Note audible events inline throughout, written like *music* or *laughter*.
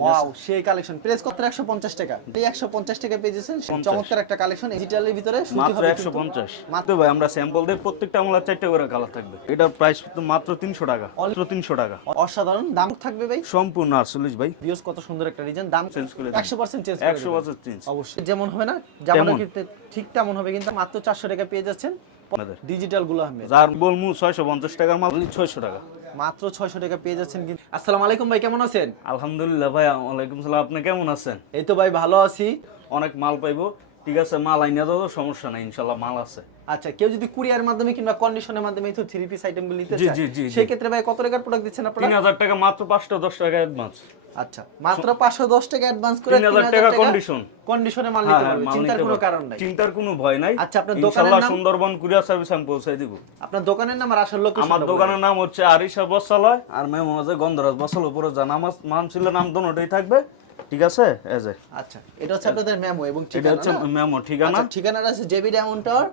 Wow সেই collection press কত? 150 টাকা। এই 150 টাকা পেয়েছেন চমৎকার একটা কালেকশন ডিজিটালের ভিতরে সুতি মাত্র হবে ভাই আমরা স্যাম্পল প্রত্যেকটা চারটে করে কালার থাকবে। এটার প্রাইস মাত্র তিনশো টাকা। মাত্র তিনশো টাকা। অসাধারণ। দাম থাকবে ভাই? সম্পূর্ণ আটচল্লিশ ভাই। ভিউজ কত সুন্দর একটা ডিজাইন দাম Change করে দিন। 100% চেঞ্জ একশো বছর চেঞ্জ অবশ্যই। যেমন হবে না তেমন। ঠিক তেমন হবে কিন্তু মাত্র 400 টাকা পেয়ে যাচ্ছেন। ডিজিটালগুলো আহমেদ যার বলমু ছয়শো পঞ্চাশ টাকার মাল ছয়শো টাকা। মাত্র 600 টাকা পেয়ে যাচ্ছেন কিন্তু। আসসালামু আলাইকুম ভাই কেমন আছেন? আলহামদুলিল্লাহ ভাই ওয়ালাইকুম সালাম। আপনি কেমন আছেন? এই তো ভাই ভালো আছি। অনেক মাল পাইবো। ঠিক আছে মাল আইনা দাও সমস্যা নাই ইনশাল্লাহ মাল আছে। আচ্ছা কেউ যদি কুরিয়ার মাধ্যমে কিংবা কন্ডিশনের মাধ্যমে তো থ্রি পিস আইটেমগুলো নিতে চায় জি, জি। সেই ক্ষেত্রে ভাই কত টাকার প্রোডাক্ট দিচ্ছেন আপনারা? হাজার টাকা মাত্র পাঁচটা দশ টাকা অ্যাডভান্স আচ্ছা মাত্র 510 টাকা অ্যাডভান্স করে 3000 টাকা condition। কন্ডিশনে মাল নিতে হ্যাঁ, পারবে চিন্তার কোনো কারণ নাই। চিন্তার কোনো ভয় নাই। আচ্ছা, আপনার দোকানের নাম? সুন্দরবন কুরিয়ার সার্ভিস আমি পৌঁছাই দিব। আপনার দোকানের নাম আর আসল লোকেশন আমার দোকানের নাম হচ্ছে আরিশা বসালয়। আর মেমোনাজে গন্ধরাজ বসাল উপরে যা নাম ছিল নাম দোনোটাই থাকবে। ঠিক আছে? এই যে। আচ্ছা এটা হচ্ছে আপনাদের মেমো এবং ঠিকানা এটা হচ্ছে মেমো ঠিকানা? আচ্ছা, ঠিকানাটা আছে জেবি ডায়মন্ড টাওয়ার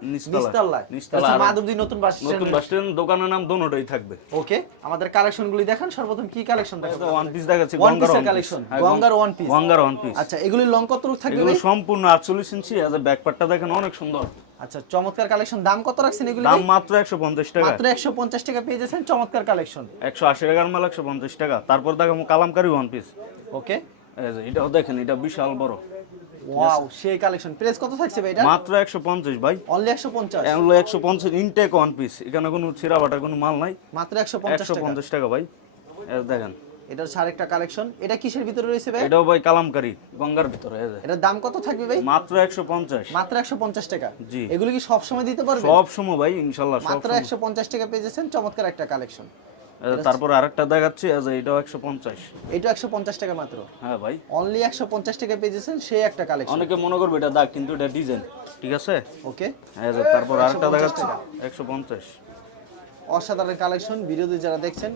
আচ্ছা আর- মাধবদী নতুন বাস নতুন বাস স্ট্যান্ড দোকানের নাম দোনোটাই থাকবে। ওকে আমাদের কালেকশনগুলি দেখান সর্বপ্রথম কি কালেকশন দেখাবো ওয়ান পিস দেখাচ্ছি গঙ্গার piece। collection, হ্যাঁ, গঙ্গার one piece। গঙ্গার ওয়ান পিস আচ্ছা এগুলি লং কত থাকবে এগুলো সম্পূর্ণ আটচল্লিশ ইঞ্চি আছে ব্যাকপারটা দেখেন অনেক সুন্দর। আচ্ছা চমৎকার কালেকশন। দাম কত রাখছেন এগুলি দাম মাত্র একশো পঞ্চাশ টাকা। মাত্র 150 টাকা পেয়ে যাচ্ছেন চমৎকার কালেকশন। একশো আশি টাকার মাল একশো পঞ্চাশ টাকা। তারপর দেখো কালামকারি ওয়ান পিস ওকে এটাও দেখেন এটা বিশাল বড়। ওয়াও সেই কালেকশন প্রাইস কত থাকছে ভাই এটা? মাত্র একশো পঞ্চাশ ভাই। অনলি 150 এগুলো একশো পঞ্চাশ ইনটেক ওয়ান পিস এখানে কোনো ছিঁড়া বাটা কোনো মাল নাই। মাত্র 150 একশো টাকা। পঞ্চাশ টাকা ভাই। দেখেন। এটা হচ্ছে আরেকটা কালেকশন এটা কিসের ভিতরে রয়েছে ভাই? এটাও ভাই কালামকারি গঙ্গার ভিতরে। এটার দাম কত থাকবে ভাই? মাত্র একশো পঞ্চাশ। মাত্র 150 টাকা। জি। এগুলো কি সব সময় দিতে পারবে সব সময় ভাই ইনশাল্লাহ সব মাত্র সময়। 150 টাকা পেয়ে যাচ্ছেন চমৎকার একটা কালেকশন তারপর আরেকটা দেখাচ্ছি আজ এটাও একশো পঞ্চাশ। এটা 150 টাকা মাত্র? হ্যাঁ ভাই। অনলি 150 টাকা পেয়েছেন সেই একটা কালেকশন অনেকে মনে করবে এটা দাগ কিন্তু এটা ডিজাইন। ঠিক আছে? ওকে হ্যাঁ তারপর আরেকটা দেখাচ্ছি টাকা। একশো পঞ্চাশ। অসাধারণ কালেকশন ভিডিওতে যারা দেখছেন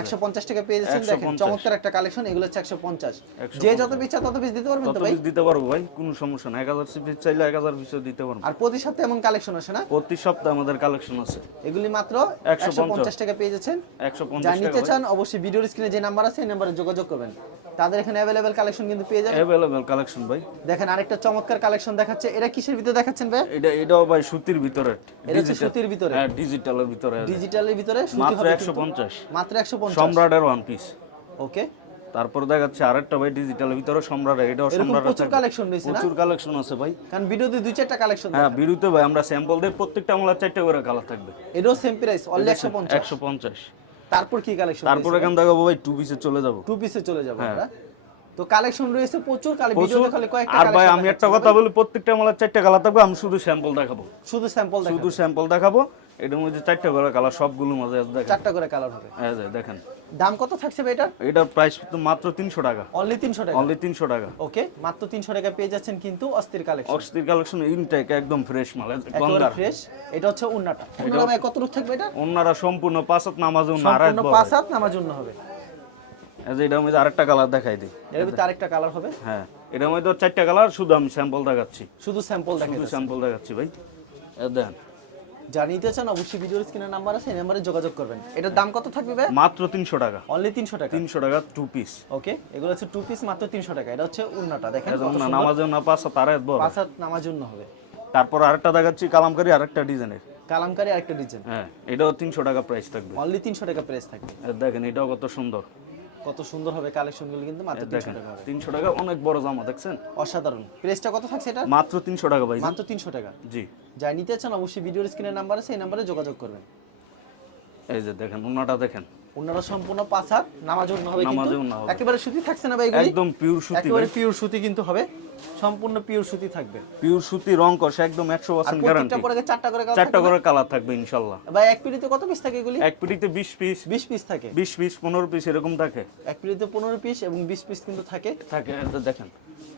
একশো পঞ্চাশ টাকা পেয়ে যাচ্ছেন দেখেন চমৎকার একটা কালেকশন এগুলো হচ্ছে 150 যে যত পিস তত পিস দিতে পারবেন তো ভাই? দিতে পারব ভাই কোনো সমস্যা না এক হাজার পিস চাইলে এক হাজার পিসও দিতে পারব। আর প্রতি সপ্তাহে এমন কালেকশন আসে না? প্রতি সপ্তাহে আমাদের কালেকশন আছে। এগুলি মাত্র 150 একশো পঞ্চাশ টাকা পেয়ে যাচ্ছেন। একশো যা পঞ্চাশ নিতে চান অবশ্যই ভিডিওর স্ক্রিনে যে নাম্বার আছে এই নাম্বারে যোগাযোগ করবেন। তাদের এখানে অ্যাভেলেবেল কালেকশন কিন্তু পেয়ে যাবেন। অ্যাভেলেবেল কালেকশন ভাই। দেখেন আরেকটা চমৎকার কালেকশন দেখাচ্ছে। এটা কিসের ভিতরে দেখাচ্ছেন ভাই? এটা এটাও ভাই সুতির ভিতরে। এটা হচ্ছে সুতির ভিতরে। হ্যাঁ ডিজিটালের ভিতরে ডিজিটালের ভিতরে মাত্র হবে একশো পঞ্চাশ। মাত্র একশো পঞ্চাশ। সম্রাটের ওয়ান পিস ওকে তারপর দেখাচ্ছে আরেকটা ভাই ডিজিটালের ভিতরে সম্রাট এটাও সম্রাটের প্রচুর কালেকশন রয়েছে না? প্রচুর কালেকশন আছে ভাই। কারণ ভিডিওতে দুই চারটা কালেকশন হ্যাঁ বিরুতে ভাই আমরা স্যাম্পল দিয়ে প্রত্যেকটা আমলার চারটে করে কালার থাকবে। এটাও সেম প্রাইস অনলি পঞ্চাশ। একশো পঞ্চাশ। তারপর কি কালেকশন তারপর এখান থেকে ভাই টু পিসে চলে যাব। টু পিসে চলে যাব হ্যাঁ। আমরা তো কালেকশন রয়েছে প্রচুর কালে ভিডিওতে খালি কয়েকটা আর ভাই আমি একটা কথা বলি প্রত্যেকটা মালা চারটে কালার থাকবে আমি শুধু স্যাম্পল দেখাবো। শুধু স্যাম্পল দেখাবো। শুধু স্যাম্পল দেখাবো। এটার মধ্যে চারটে করে কালার সবগুলো মজা আছে দেখেন। চারটা করে কালার হবে। এই যে দেখেন। দাম কত থাকছে ভাই এটার? এটার প্রাইস মাত্র তিনশো টাকা। অনলি তিনশো টাকা? অনলি তিনশো টাকা। ওকে মাত্র তিনশো টাকা পেয়ে যাচ্ছেন কিন্তু অস্থির কালেকশন অস্থির কালেকশন ইনটেক একদম ফ্রেশ মাল গঙ্গার। ফ্রেশ এটা হচ্ছে উন্নাটা। উন্নাটা ভাই কত রূপ থাকবে এটা? অন্যরা সম্পূর্ণ পাঁচাত নামাজও নারায় সম্পূর্ণ পাঁচ হাত নামার জন্য হবে। এই যে এটার মধ্যে আরেকটা কালার দেখাই দিই। এর ভিতরে আরেকটা কালার হবে? হ্যাঁ এটার মধ্যে চারটা কালার শুধু আমি স্যাম্পল দেখাচ্ছি। শুধু স্যাম্পল দেখেন শুধু স্যাম্পল দেখাচ্ছি ভাই। দেন যা নিতে চান অবশ্যই ভিডিওর স্ক্রিনের নাম্বার আছে এই নাম্বারে যোগাযোগ করবেন। এটার দাম কত থাকবে ভাই মাত্র তিনশো টাকা। অনলি তিনশো টাকা। তিনশো টাকা টু পিস ওকে এগুলো হচ্ছে টু পিস মাত্র তিনশো টাকা। এটা হচ্ছে উন্নাটা দেখেন। নামাজেও না পাঁচা তারা পাঁচ নামার জন্য হবে। তারপর আরেকটা দেখাচ্ছি কালামকারি আরেকটা ডিজাইনের। কালামকারি আরেকটা ডিজাইন। হ্যাঁ এটাও তিনশো টাকা প্রাইস থাকবে। অনলি তিনশো টাকা প্রাইস থাকবে। দেখেন এটাও কত সুন্দর। কত সুন্দর হবে কালেকশনগুলো কিন্তু মাত্র তিনশো দেখেন টাকা হবে। তিনশো টাকা অনেক বড় জামা দেখছেন? অসাধারণ। প্রাইসটা কত থাকছে এটা? মাত্র তিনশো টাকা ভাই। মাত্র তিনশো টাকা। জি। যাই নিতে চান অবশ্যই ভিডিওর স্ক্রিনের নাম্বার আছে এই নাম্বারে যোগাযোগ করবেন। এই যে দেখেন ওনাটা দেখেন। ওনারা সম্পূর্ণ পাঁচ হাত অন্য হবে কিন্তু। একেবারে সুতি থাকছে না ভাই এগুলি? একদম পিওর সুতি একেবারে পিওর সুতি কিন্তু হবে। সম্পূর্ণ পিওর সুতি থাকবে। পিওর সুতি রং কষ একদম একশো আর পার্সেন্ট প্রত্যেকটা গ্যারান্টি চারটা করে চারটা করে কালার থাকবে ভাই এক পিড়িতে কত পিস থাকে এগুলি? এক পিস বিশ পিস থাকে? বিশ পিস পনেরো পিস এরকম থাকে। এক পিড়িতে পিস এবং বিশ পিস কিন্তু থাকে। থাকে দেখেন।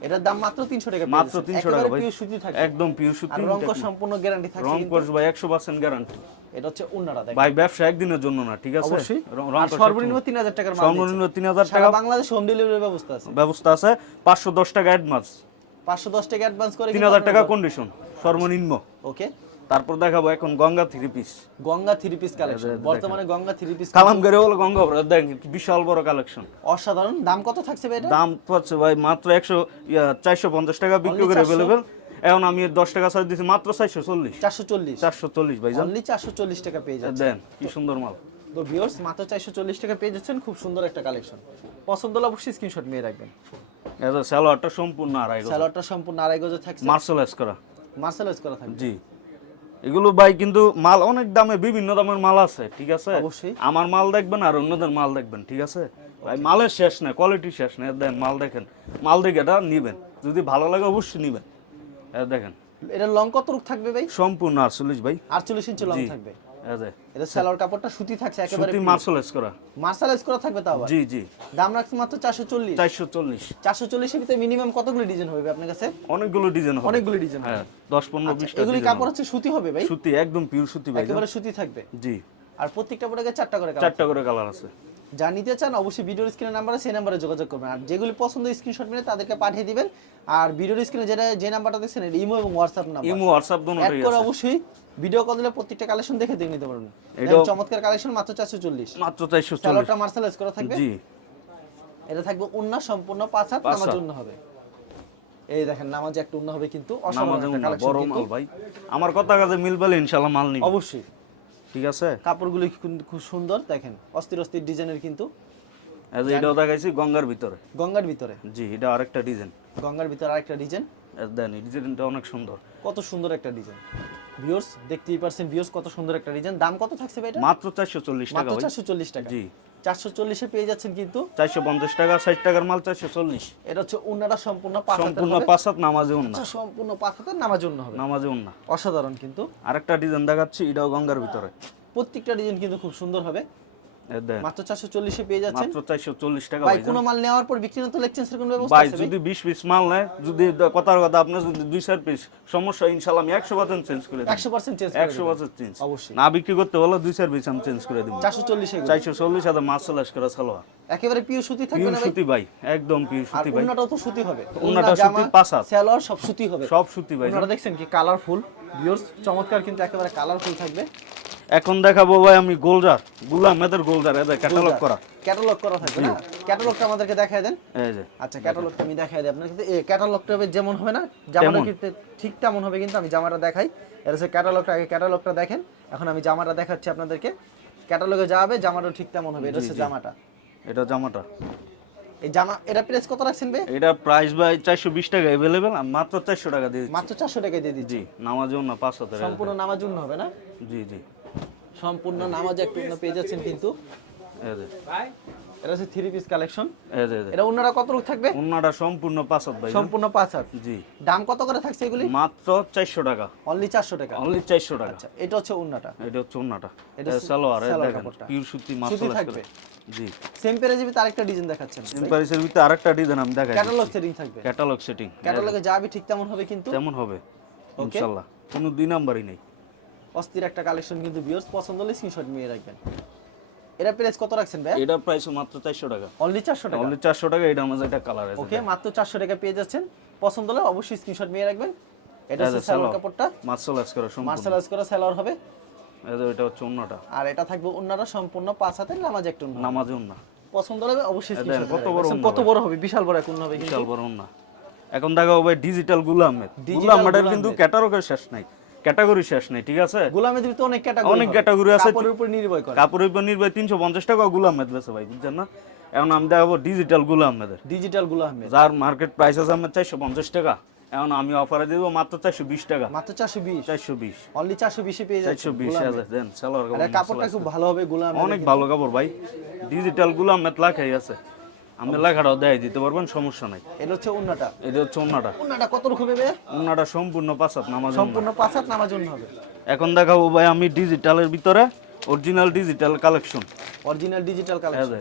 এটার দাম মাত্র তিনশো টাকা মাত্র তিনশো টাকা ভাই। পিওর সুতি থাকে। একদম পিওর আর সুতি রং সম্পূর্ণ গ্যারান্টি থাকে রং। কষ ভাই একশো পার্সেন্ট গ্যারান্টি এটা হচ্ছে ভাই ব্যবসা একদিনের জন্য না ঠিক আছে? অবশ্যই। সর্বনিম্ন তিন হাজার টাকার মাল সর্বনিম্ন দিচ্ছে। তিন হাজার সারা টাকা বাংলাদেশ হোম ডেলিভারি ব্যবস্থা আছে। ব্যবস্থা আছে পাঁচশো দশ টাকা অ্যাডভান্স পাঁচশো দশ টাকা অ্যাডভান্স করে তিন হাজার টাকা কন্ডিশন সর্বনিম্ন। ওকে তারপর দেখাবো এখন Ganga three piece Ganga three piece collection বর্তমানে গঙ্গা থ্রি পিস কালাম করে হলো গঙ্গা দেখেন বিশাল বড় কালেকশন অসাধারণ। দাম কত থাকছে ভাই এটা? দাম পাচ্ছে ভাই মাত্র একশো চারশো পঞ্চাশ টাকা বিক্রি করে 400? অ্যাভেলেবেল এখন আমি এর দশ টাকা ছাড় দিচ্ছি মাত্র চারশো চল্লিশ। চারশো চল্লিশ। চারশো চল্লিশ ভাই জান অনলি চারশো চল্লিশ টাকা পেয়ে যাচ্ছে দেন কি সুন্দর মাল। তো ভিউয়ার্স মাত্র চারশো চল্লিশ টাকা পেয়ে যাচ্ছেন। খুব সুন্দর একটা কালেকশন পছন্দ হলে অবশ্যই স্ক্রিনশট নিয়ে রাখবেন। এটা স্যালোয়ারটা সম্পূর্ণ আড়াই স্যালোয়ারটা সম্পূর্ণ আড়াই গজে থাকছে। মার্শালাইজ করা। মার্শালাইজ করা থাকবে। জি। এগুলো ভাই কিন্তু মাল অনেক দামে বিভিন্ন দামের মাল আছে ঠিক আছে? অবশ্যই। আমার মাল দেখবেন আর অন্যদের মাল দেখবেন ঠিক আছে? ভাই মালের শেষ নেই কোয়ালিটি শেষ নেই। দেন মাল দেখেন। মাল দেখে এটা নিবেন। যদি ভালো লাগে অবশ্যই নিবেন। দেখেন। এটা লং কত থাকবে ভাই? সম্পূর্ণ আটচল্লিশ ভাই। আটচল্লিশ ইঞ্চি লং থাকবে। এটা সালোয়ার কাপড়টা সুতি থাকছে একেবারে সুতি মার্শালাইজ করা। মার্শালাইজ করা থাকবে আবার? জি জি। দাম রাখছে মাত্র চারশো চল্লিশ। চারশো চল্লিশ। চারশো চল্লিশের ভিতরে মিনিমাম কতগুলো ডিজাইন হবে আপনার কাছে? অনেকগুলো ডিজাইন হবে। অনেকগুলো ডিজাইন হবে। হ্যাঁ দশ পনেরো আচ্ছা, বিশটা এগুলি কাপড়। হচ্ছে সুতি হবে ভাই? সুতি একদম পিওর সুতি ভাই একেবারে সুতি থাকবে। জি। আর প্রত্যেকটা প্রোডাক্টে চারটা করে কালার চারটা করে কালার আছে। যা নিতে চান অবশ্যই ভিডিওর স্ক্রিনের নাম্বারে সেই নাম্বারে যোগাযোগ করবেন। আর যেগুলি পছন্দ স্ক্রিনশট মেরে তাদেরকে পাঠিয়ে দিবেন। আর ভিডিওর স্ক্রিনে যেটা যে নাম্বারটা দেখছেন এটা ইমো এবং হোয়াটসঅ্যাপ নাম্বার ইমো হোয়াটসঅ্যাপ দুটোই করে অবশ্যই ভিডিও কল দিলে প্রত্যেকটা কালেকশন দেখে দেখে নিতে পারবেন। দেখেন, চমৎকার কালেকশন মাত্র চারশো চল্লিশ। মাত্র চারশো চল্লিশ। স্যালোটা করা থাকবে। জি। এটা থাকবে উন্না সম্পূর্ণ পাঁচ হাত নামাজ উন্না হবে। এই দেখেন নামাজে একটা উন্না হবে কিন্তু অসাধারণ কালেকশন বড় মাল ভাই। আমার কথা কাজে মিল পেলে ইনশাল্লাহ মাল নিব। অবশ্যই। ঠিক আছে? কাপড়গুলো খুব সুন্দর দেখেন অস্থির অস্থির ডিজাইনের কিন্তু। এটাও দেখাইছি গঙ্গার ভিতরে। গঙ্গার ভিতরে? জি এটা আরেকটা ডিজাইন। গঙ্গার ভিতরে আরেকটা ডিজাইন? দেন এই ডিজাইনটা অনেক সুন্দর। কত সুন্দর একটা ডিজাইন। ভিউয়ার্স দেখতেই পারছেন ভিউয়ার্স কত সুন্দর একটা ডিজাইন দাম কত থাকছে ভাই এটা? মাত্র চারশো চল্লিশ টাকা মাত্র ভাই। চারশো চল্লিশ টাকা। জি। 440 এ পেয়ে যাচ্ছেন কিন্তু চারশো পঞ্চাশ টাকা ষাট টাকার মাল চারশো চল্লিশ। এটা হচ্ছে উন্নাটা সম্পূর্ণ পাঁচ সম্পূর্ণ। পাঁচ হাত নামাজে উন্না। আচ্ছা, সম্পূর্ণ পাঁচ হাতের নামার জন্য হবে। নামাজে উন্না। অসাধারণ কিন্তু। আরেকটা ডিজাইন দেখাচ্ছি এটাও গঙ্গার ভিতরে। প্রত্যেকটা ডিজাইন কিন্তু খুব সুন্দর হবে। মাত্র চারশো চল্লিশে পেয়ে যাচ্ছেন। মাত্র চারশো চল্লিশ টাকা ভাই ভাই মাল নেওয়ার পর বিক্রি না তো এক্সচেঞ্জের কোনো ব্যবস্থা আছে ভাই? যদি বিশ পিস মাল নেয় যদি কথার কথা আপনার যদি দুই চার পিস সমস্যা ইনশাল্লাহ আমি একশো পার্সেন্ট চেঞ্জ করে দিই একশো পার্সেন্ট চেঞ্জ একশো পার্সেন্ট চেঞ্জ অবশ্যই। না বিক্রি করতে হলে দুই চার পিস আমি চেঞ্জ করে দিব। চারশো চল্লিশে চারশো হাজার মাছ চল্লিশ করে সালোয়া একেবারে সুতি থাকবে না ভাই? সুতি ভাই একদম সুতি ভাই। উন্নাটাও তো সুতি হবে। সুতি, সালোয়ার সব সুতি হবে। সব সুতি ভাই। দেখছেন কি? কালারফুল ভিউয়ার্স চমৎকার কিন্তু একেবারে কালারফুল থাকবে। এখন দেখাবো ভাই আমি গোলজার। গুলাম মেদের গোলজার এদের ক্যাটালগ করা। ক্যাটালগ করা থাকবে না? ক্যাটালগটা আমাদেরকে দেখায় দেন। এই যে। আচ্ছা ক্যাটালগটা আমি দেখাই দিই আপনার কিন্তু এই ক্যাটালগটা হবে যেমন হবে না জামাটা কিন্তু ঠিক তেমন হবে কিন্তু আমি জামাটা দেখাই। এটা হচ্ছে ক্যাটালগটা আগে ক্যাটালগটা দেখেন। এখন আমি জামাটা দেখাচ্ছি আপনাদেরকে। ক্যাটালগে যা হবে জামাটাও ঠিক তেমন হবে। এটা হচ্ছে জামাটা। এটা জামাটা। এই জামা এটা প্রাইস কত রাখছেন বে এটা প্রাইস ভাই চারশো বিশ টাকা অ্যাভেলেবেল আমি মাত্র চারশো টাকা দিয়ে দিচ্ছি। মাত্র চারশো টাকা দিয়ে দিচ্ছি। জি নামাজেও না পাঁচ হাতের সম্পূর্ণ নামাজ জন্য হবে না? জি জি। সম্পূর্ণ নামাজ একটু অন্য পেয়ে যাচ্ছেন কিন্তু। এই এটা হচ্ছে থ্রি পিস কালেকশন যে, যে। এটা কত থাকবে? উন্নাটা সম্পূর্ণ পাঁচ হাত ভাই সম্পূর্ণ পাঁচ হাত। জি। দাম কত করে থাকছে এগুলি? মাত্র চারশো টাকা। অনলি চারশো টাকা? অনলি চারশো টাকা। আচ্ছা এটা হচ্ছে উন্নাটা এটা হচ্ছে উন্নাটা এটা সালোয়ার কাপড়টা। সুতি থাকবে। জি। সেম পেরে যাবি তার একটা ডিজাইন দেখাচ্ছেন। ভিতরে আরেকটা ডিজাইন আমি দেখাই ক্যাটালগ সেটিং থাকবে। ক্যাটালগ সেটিং ক্যাটালগে যাবি ঠিক তেমন হবে কিন্তু। তেমন হবে ইনশাল্লাহ। কোনো দুই নাম্বারই নেই। অস্থির একটা কালেকশন কিন্তু ভিউয়ার্স পছন্দ হলে স্ক্রিনশট নিয়ে রাখবেন। এটা প্রাইস কত রাখছেন ভাই এটা প্রাইস মাত্র চারশো টাকা। অনলি চারশো টাকা? অনলি চারশো টাকা এটা আমাদের একটা কালার আছে ওকে মাত্র চারশো টাকা পেয়ে যাচ্ছেন। পছন্দ হলে অবশ্যই স্ক্রিনশট নিয়ে রাখবেন। এটা এটা হচ্ছে সালোয়ার। কাপড়টা। মার্শালাইজ করা সম্পূর্ণ। মার্শালাইজ করা সালোয়ার হবে। এই যে এটা হচ্ছে উন্নাটা আর এটা থাকবে অন্যরা সম্পূর্ণ পাঁচ হাতের নামাজ একটু। নামাজে উন্না পছন্দ হলে অবশ্যই screenshot কত বড় কত বড় হবে? বিশাল বড় এক উন্না হবে বিশাল বড় উন্না এখন দেখাবো ভাই ডিজিটালগুলা আহমেদ Digital গুলা কিন্তু। ক্যাটাগরি শেষ নাই। ক্যাটাগরি শেষ নাই ঠিক আছে? গোলামের ভিতরে অনেক ক্যাটাগরি অনেক category আছে। কাপড়ের উপর নির্ভর করে। কাপড়ের উপর নির্ভর তিনশো পঞ্চাশ টাকা গুলা আহমেদ বেছে ভাই বুঝছেন না? এখন আমি দেখাবো ডিজিটালগুলা আহমেদের। ডিজিটালগুলো আহমেদ। যার মার্কেট প্রাইস আছে আমার চারশো পঞ্চাশ টাকা। এখন আমি অফারে দিব মাত্র চারশো বিশ টাকা। মাত্র চারশো বিশ? চারশো বিশ। অনলি চারশো বিশে পেয়ে যাচ্ছে চারশো বিশ হাজার দেন সালোয়ার আর কাপড়টা খুব ভালো হবে গোলাম অনেক ভালো কাপড় ভাই। ডিজিটালগুলো আহমেদ লেখাই আছে। আমি লেখাটাও দেয় দিতে পারবেন সমস্যা নাই। এটা হচ্ছে উন্নাটা। এটা হচ্ছে ওনাটা উন্নাটা কত রকম হবে ওনাটা সম্পূর্ণ পাঁচাত নামাজ সম্পূর্ণ পাঁচ হাত নামার জন্য হবে। এখন দেখাবো ভাই আমি ডিজিটালের ভিতরে original digital collection original digital যে,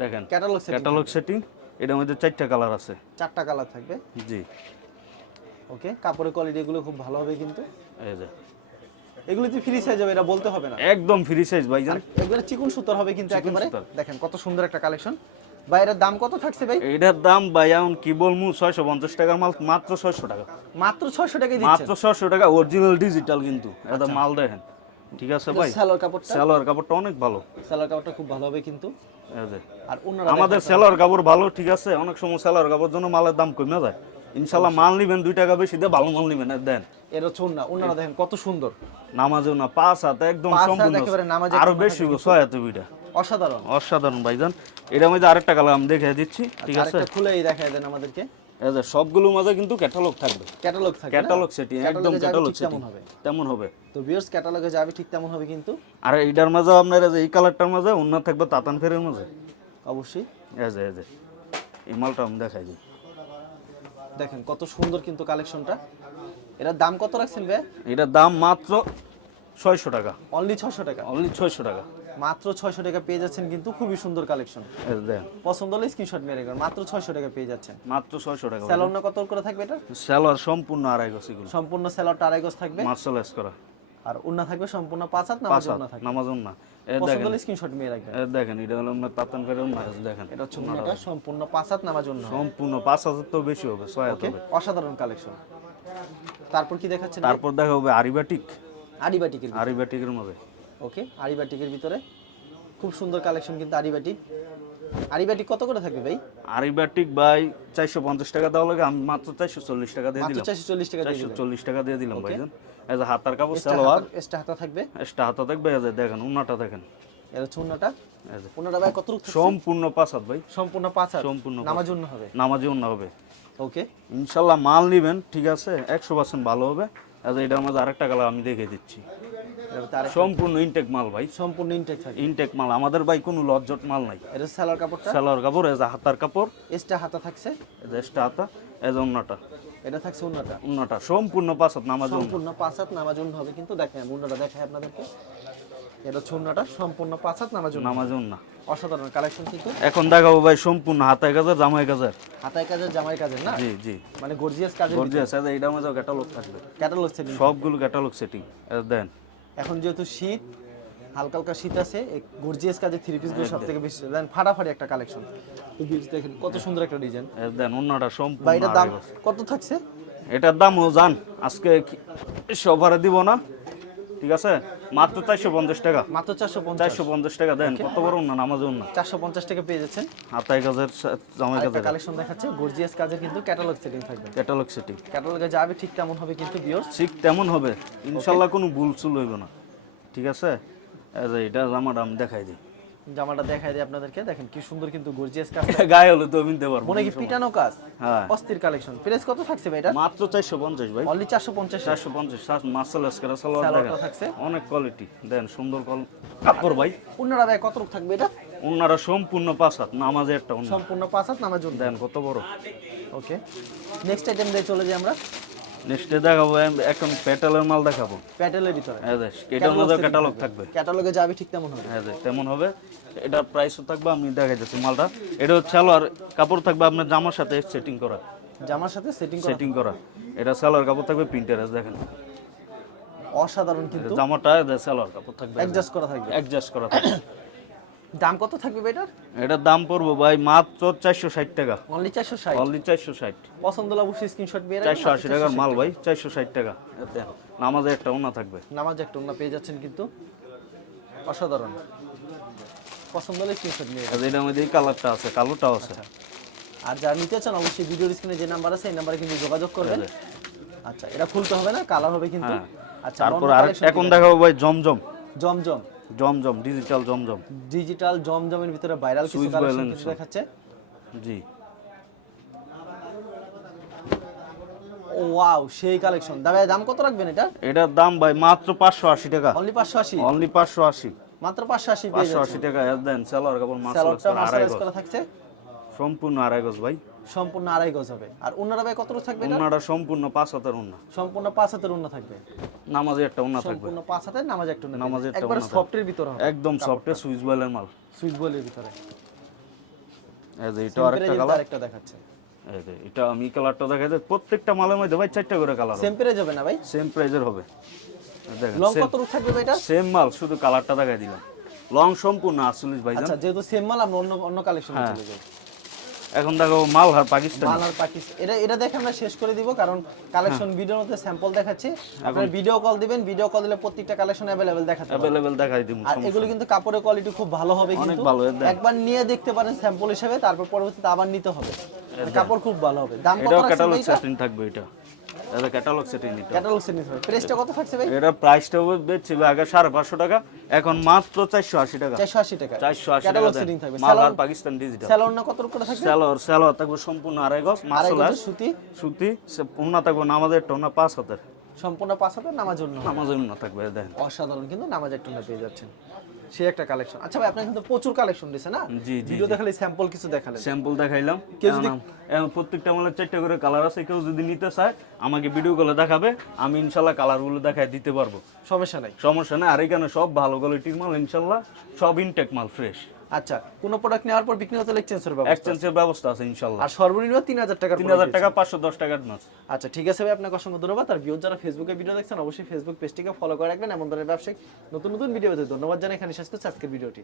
দেখেন ক্যাটালগ সেট ক্যাটালগ সেটিং এটার মধ্যে চারটা কালার আছে। চারটা কালার থাকবে। জি। ওকে কাপড়ের কোয়ালিটি এগুলো খুব ভালো হবে কিন্তু। এই যে। এগুলো তো ফ্রি সাইজ হবে এটা বলতে হবে না। একদম ফ্রি সাইজ ভাইজান। একবারে চিকুন সুতার হবে কিন্তু একেবারে। দেখেন কত সুন্দর একটা কালেকশন ভাই এটার দাম কত থাকছে ভাই? এইটার দাম ভাই এখন কি ছয়শো পঞ্চাশ টাকার মাল মাত্র ছয়শো টাকা। মাত্র ছয়শো টাকায় দিচ্ছেন মাত্র ছয়শো টাকা অরিজিনাল ডিজিটাল কিন্তু। এটা মাল দেখেন। ঠিক আছে ভাই? সালোয়ার কাপড়টা? সালোয়ার কাপড়টা অনেক ভালো। সালোয়ার কাপড়টা খুব ভালো হবে কিন্তু। আর আমাদের সেলার কাপড় ভালো ঠিক আছে? অনেক সময় সেলার কাপড় জন্য মালের দাম কমে যায়। ইনশাল্লাহ মাল নিবেন দুই টাকা বেশি দিয়ে ভালো মাল নিবেন দেন। এর হচ্ছে অন্য অন্যরা দেখেন কত সুন্দর। নামাজেও না পাঁচ হাতে একদম সম্পূর্ণ। আরও বেশি গো, ছয় হাতে বিটা অসাধারণ। অসাধারণ ভাইজান। এটার মধ্যে আরেকটা কালার আমি দেখে দিচ্ছি ঠিক আছে? আরেকটা খুলেই দেখায় দেন আমাদেরকে। এই সবগুলোর মাঝে কিন্তু ক্যাটালগ থাকবে। ক্যাটালগ থাকে ক্যাটালগ সেটিং একদম ক্যাটালগ সেটিং তেমন হবে। তেমন হবে। তো ভিউয়ার্স ক্যাটালগে যাবে ঠিক তেমন হবে কিন্তু। আর এইটার মাঝে আপনার এই কালারটার মাঝে অন্য থাকবে তাতান ফেরের মাঝে। অবশ্যই। এই যে এই এই মালটা আমি দেখাই দিই। দেখেন কত সুন্দর কিন্তু কালেকশনটা। এটার দাম কত রাখছেন ভাই এটার দাম মাত্র ছয়শো টাকা। অনলি ছশো টাকা। অনলি ছয়শো টাকা। মাত্র ছয়শো টাকা পেয়ে যাচ্ছেন কিন্তু খুবই সুন্দর কালেকশন পছন্দ হলে স্ক্রিনশট মেরে গেল মাত্র ছয়শো টাকা পেয়ে যাচ্ছেন। মাত্র ছয়শো টাকা। স্যালোনা কত করে থাকবে এটা? স্যালোয়ার সম্পূর্ণ আড়াই এগুলো। সম্পূর্ণ স্যালোয়ারটা আড়াই গজ থাকবে? মার্শাল এস করা। আর উন্না থাকবে সম্পূর্ণ পাঁচ হাত নামাজ উন্না থাকবে। নামাজন না এ পছন্দ দেখেন হলে স্ক্রিনশট মেরে রাখবেন। দেখেন এটা হলো আপনার তাতান ফেরের না দেখেন। এটা হচ্ছে উন্নাটা সম্পূর্ণ পাঁচ হাত নামাজ উন্না সম্পূর্ণ পাঁচ হাজার তো বেশি হবে ছয় হাত হবে। অসাধারণ কালেকশন তারপর কি দেখাচ্ছেন? তারপর দেখা হবে আরিবাটিক আড়িবাটিকের আরিবাটিকের মধ্যে। ওকে আরিবাটিকের ভিতরে। খুব সুন্দর কালেকশন কিন্তু আড়িবাটিক আড়িবাটিক কত করে থাকবে ভাই? আরিবাটিক ভাই চারশো পঞ্চাশ টাকা দেওয়া লাগে আমি মাত্র চারশো চল্লিশ টাকা দিয়ে দিলাম। চারশো চল্লিশ টাকা দিয়ে চারশো দিবেন চল্লিশ টাকা দিয়ে দিলাম ভাইজান এই যে হাতার কাপড় সালোয়ার। এক্সট্রা হাতা থাকবে? এক্সট্রা হাতা থাকবে যে দেখেন উন্নাটা দেখেন। এটা হচ্ছে যে। উন্নাটা ভাই কত রূপ সম্পূর্ণ পাঁচ হাত ভাই। সম্পূর্ণ পাঁচ হাত? সম্পূর্ণ নামাজ উন্না হবে? নামাজ উন্না হবে। ওকে। ইনশাল্লাহ মাল নেবেন ঠিক আছে? একশো পার্সেন্ট ভালো হবে। আচ্ছা এটার মধ্যে আরেকটা কালার আমি দেখে দিচ্ছি। সম্পূর্ণ ইনটেক মাল ভাই। সম্পূর্ণ ইনটেক ইনটেক মাল আমাদের ভাই কোনো লজ্জট মাল নাই। এটা সালোয়ার কাপড়টা? সালোয়ার কাপড় যে হাতার কাপড়। এক্সট্রা হাতা থাকছে? এক্সট্রা হাতা যে উন্নাটা। এটা থাকছে উন্নাটা? উন্নাটা সম্পূর্ণ পাঁচ হাত নামাজ সম্পূর্ণ পাঁচ হাত নামাজ উন্না হবে কিন্তু দেখেন উন্নাটা দেখাই আপনাদেরকে। এটা হচ্ছে উন্নাটা সম্পূর্ণ পাঁচ হাত নামাজ নামাজ উন্না। অসাধারণ কালেকশন কিন্তু। এখন দেখাবো ভাই সম্পূর্ণ হাতায় কাজের জামাই কাজের। হাতায় কাজের জামাই কাজের না? জি জি। মানে গর্জিয়াস কাজের গর্জিয়াস এইটার মধ্যে ক্যাটালগ থাকবে। ক্যাটালগ সেটিং সবগুলো ক্যাটালগ সেটিং দেন এখন যেহেতু শীত হালকা হালকা শীত আছে গর্জিয়াস কাজে থ্রি পিসগুলো সব থেকে বেশি দেন ফাটাফাটি একটা কালেকশন দেখেন কত সুন্দর একটা ডিজাইন দেন অন্যটা সম্পূর্ণ এটার দাম কত থাকছে? এটার দামও জান আজকে সবার দিব না। ঠিক আছে? মাত্র চারশো পঞ্চাশ টাকা। মাত্র চারশো চারশো পঞ্চাশ টাকা দেন কত বড় না নামাজ না চারশো পঞ্চাশ টাকা পেয়ে যাচ্ছেন। হাতায় কাজের জামাই কাজের। কালেকশন দেখাচ্ছে গর্জিয়াস কাজের কিন্তু ক্যাটালগ সেটিং থাকবে। ক্যাটালগ সেটিং ক্যাটালগে যাবে ঠিক তেমন হবে কিন্তু বিয়র ঠিক তেমন হবে। ইনশাল্লাহ কোনো ভুল চুল হইব না। ঠিক আছে? এটা জামাটা আমি দেখাই দিই। জামাটা দেখাই দিই আপনাদেরকে। দেখেন কি সুন্দর কিন্তু গর্জিয়াস কাজ। *laughs* গায়ে হলে তো আমি দেবার মনে কি পিটানো কাজ? হ্যাঁ। অস্থির কালেকশন প্রাইস কত থাকছে ভাই এটা? মাত্র চারশো পঞ্চাশ ভাই। অনলি চারশো পঞ্চাশ। চারশো পঞ্চাশ মার্শাল আজকের সালোয়ার থাকছে? অনেক কোয়ালিটি দেন সুন্দর কল কাপড় ভাই। অন্যরা ভাই কত রূপ থাকবে এটা? ওনারা সম্পূর্ণ পাঁচ হাত নামাজে একটা সম্পূর্ণ পাঁচ হাত নামার দেন কত বড়? ওকে নেক্সট আইটেম দিয়ে চলে যাই আমরা। নেক্সটে দেখাবো এখন পেটালের মাল দেখাবো। প্যাটেলের ভিতরে। এই যে এটার মধ্যে ক্যাটালগ থাকবে। ক্যাটালগে যাবে ঠিক তেমন হবে। হ্যাঁ যে তেমন হবে। এটার প্রাইসও থাকবে আমি দেখাই যাচ্ছি মালটা। এটা হচ্ছে সালোয়ার কাপড় থাকবে আপনার জামার সাথে সেটিং করা। জামার সাথে সেটিং করা। সেটিং করা। এটা সালোয়ার কাপড় থাকবে প্রিন্টারেস দেখেন। অসাধারণ কিন্তু। জামাটা সালোয়ার কাপড় থাকবে। অ্যাডজাস্ট করা থাকবে। অ্যাডজাস্ট করা থাকবে। দাম কত থাকবে এটার? এটার দাম পড়ব ভাই মাত্র চারশো ষাট টাকা। অনলি চারশো ষাট? অনলি চারশো ষাট। পছন্দ হলে অবশ্যই স্ক্রিনশট বের চারশো আশি টাকার মাল ভাই চারশো ষাট টাকা। নামাজে একটা ওনা থাকবে। নামাজ একটা ওনা পেয়ে যাচ্ছেন কিন্তু অসাধারণ। পছন্দ হলে স্ক্রিনশট নিয়ে এটার মধ্যে কালারটা আছে কালোটাও আছে। আর যারা নিতে চান অবশ্যই ভিডিওর স্ক্রিনে যে নাম্বার আছে এই নাম্বারে কিন্তু যোগাযোগ করবেন। আচ্ছা এটা খুলতে হবে না কালার হবে কিন্তু। হ্যাঁ। আচ্ছা তারপর আর এখন দেখাবো ভাই জমজম। জমজম। জমজম ডিজিটাল জমজম। ডিজিটাল জমজমের ভিতরে ভাইরাল কিছু কালেকশন দেখাচ্ছে। জি। ওয়াও সেই কালেকশন দাদা দাম কত রাখবেন এটা? এটার দাম ভাই মাত্র পাঁচশো আশি টাকা। অনলি পাঁচশো আশি? অনলি পাঁচশো আশি। মাত্র পাঁচশো আশি পেয়ে পাঁচশো আশি টাকা এর দেন। সেলার কাপড় আড়াই মাসালাইজ করা থাকছে? সম্পূর্ণ আড়াই গজ ভাই। সম্পূর্ণ আড়াই গজ হবে। আর ভাই কত থাকবে সম্পূর্ণ পাঁচ হাতের ওনা সম্পূর্ণ পাঁচ হাতের থাকবে। নামাজে একটা ওনা থাকবে। সম্পূর্ণ পাঁচ হাতের নামাজ একটা নামাজে একটা একবারে। সফটের ভিতরে হবে। একদম সফটে সুইচ বয়েলের মাল। সুইচ ভিতরে। এই যে এটা আরেকটা কালার আরেকটা দেখাচ্ছে। এই যে এটা আমি কালারটা প্রত্যেকটা মালের মধ্যে ভাই চারটা করে কালার সেম পেরে যাবে না ভাই? সেম প্রাইজের হবে। দেখেন লং কত থাকবে ভাই এটা? সেম মাল শুধু কালারটা দেখাই দিলাম। লং সম্পূর্ণ আটচল্লিশ ভাইজান। আচ্ছা যেহেতু সেম মাল আমরা অন্য অন্য কালেকশনে হ্যাঁ। চলে যাই। এখন দেখো মালহার পাকিস্তান। মাল আর পাকিস্তান। এটা এটা দেখে আমরা শেষ করে দিব কারণ কালেকশন হ্যাঁ। ভিডিওর মধ্যে স্যাম্পল দেখাচ্ছি। আপনারা ভিডিও কল দিবেন ভিডিও কল দিলে প্রত্যেকটা কালেকশন अवेलेबल দেখাতে পারব अवेलेबल দেখাই দিব আর এগুলো কিন্তু কাপড়ের কোয়ালিটি খুব ভালো হবে কিন্তু। অনেক ভালো, একবার নিয়ে দেখতে পারেন স্যাম্পল হিসেবে তারপর পরবর্তীতে আবার নিতে হবে। কাপড় খুব ভালো হবে। দাম কত রাখছেন থাকবে এটা। এটা ক্যাটালগ সেটিং এটা ক্যাটালগ সেট নিতে প্রাইসটা কত থাকছে ভাই? এটা প্রাইসটা বেচছিল আগে সাড়ে পাঁচশো টাকা এখন মাত্র চারশো আশি টাকা। 480 টাকা। চারশো আশি ক্যাটালগ টাকা সেটিং থাকবে। মালহার পাকিস্তান ডিজিটাল স্যালোন না কত করে থাকবে? স্যালোর স্যালোর থাকবে সম্পূর্ণ আড়াই গজ মাসলার সুতি? সুতি সে থাকবে নামাজের টোনা পাঁচ হাতের। সম্পূর্ণ পাঁচ জন্য নামাজের উন্না থাকবে দেখেন অসাধারণ কিন্তু নামাজের টুনা পেয়ে যাচ্ছেন। সে একটা কালেকশন আচ্ছা ভাই আপনার কিন্তু প্রচুর কালেকশন না? জি, জি, ভিডিও দেখালে স্যাম্পল কিছু দেখালেন। স্যাম্পল দেখাইলাম। কেউ যদি- প্রত্যেকটা মালের চারটা করে কালার আছে কেউ যদি নিতে চায় আমাকে ভিডিও কলে দেখাবে আমি ইনশাল্লাহ কালারগুলো দেখাই দিতে পারব। সমস্যা নাই। সমস্যা নাই আর এখানে সব ভালো কোয়ালিটির মাল ইনশাল্লাহ সব ইনটেক মাল ফ্রেশ আচ্ছা কোনো প্রোডাক্ট নেওয়ার পর বিক্রি হতে এক্সচেঞ্জ ব্যবস্থা এক্সচেঞ্জের ব্যবস্থা আছে ইনশাল্লাহ। আর সর্বনিম্ন তিন হাজার টাকার তিন হাজার টাকা পাঁচশো দশ টাকার মাছ। আচ্ছা ঠিক আছে ভাই আপনাকে অসংখ্য ধন্যবাদ। আর ভিউজ যারা ফেসবুকে ভিডিও দেখছেন অবশ্যই ফেসবুক পেজটিকে ফলো করে রাখবেন। এমন ধরনের ব্যবসায়িক নতুন নতুন ভিডিও ধন্যবাদ জানাই। এখানে শেষ করছি আজকের ভিডিওটি